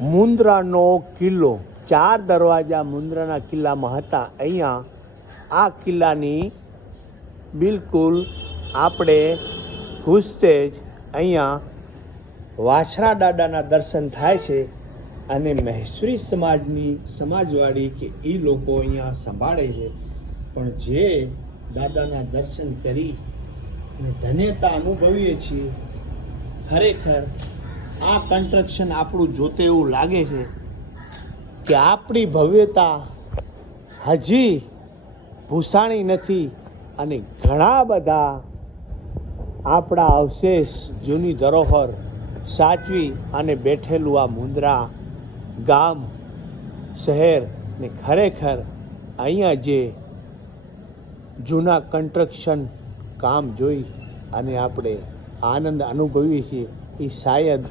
મુન્દ્રાનો કિલ્લો, 4 દરવાજા મુન્દ્રાના કિલ્લામાં હતા. અહીંયા આ કિલ્લાની બિલકુલ આપણે ઘૂસતે જ અહીંયા વાછરા દાદાના દર્શન થાય છે. અને મહેશ્વરી સમાજવાળી કે એ લોકો અહીંયા સંભાળે છે. પણ જે દાદાના દર્શન કરી અને ધન્યતા અનુભવીએ છીએ, ખરેખર આ કન્સ્ટ્રક્શન આપણું જોતે એવું લાગે છે કે આપણી ભવ્યતા હજી ભૂસાણી નથી. અને ઘણા બધા આપણા અવશેષ, જૂની ધરોહર સાચવી અને બેઠેલું આ મુન્દ્રા ગામ, શહેર ને ખરેખર અહીંયા જે જૂના કન્સ્ટ્રક્શન કામ જોઈ અને આપણે આનંદ અનુભવીએ છીએ એ શાયદ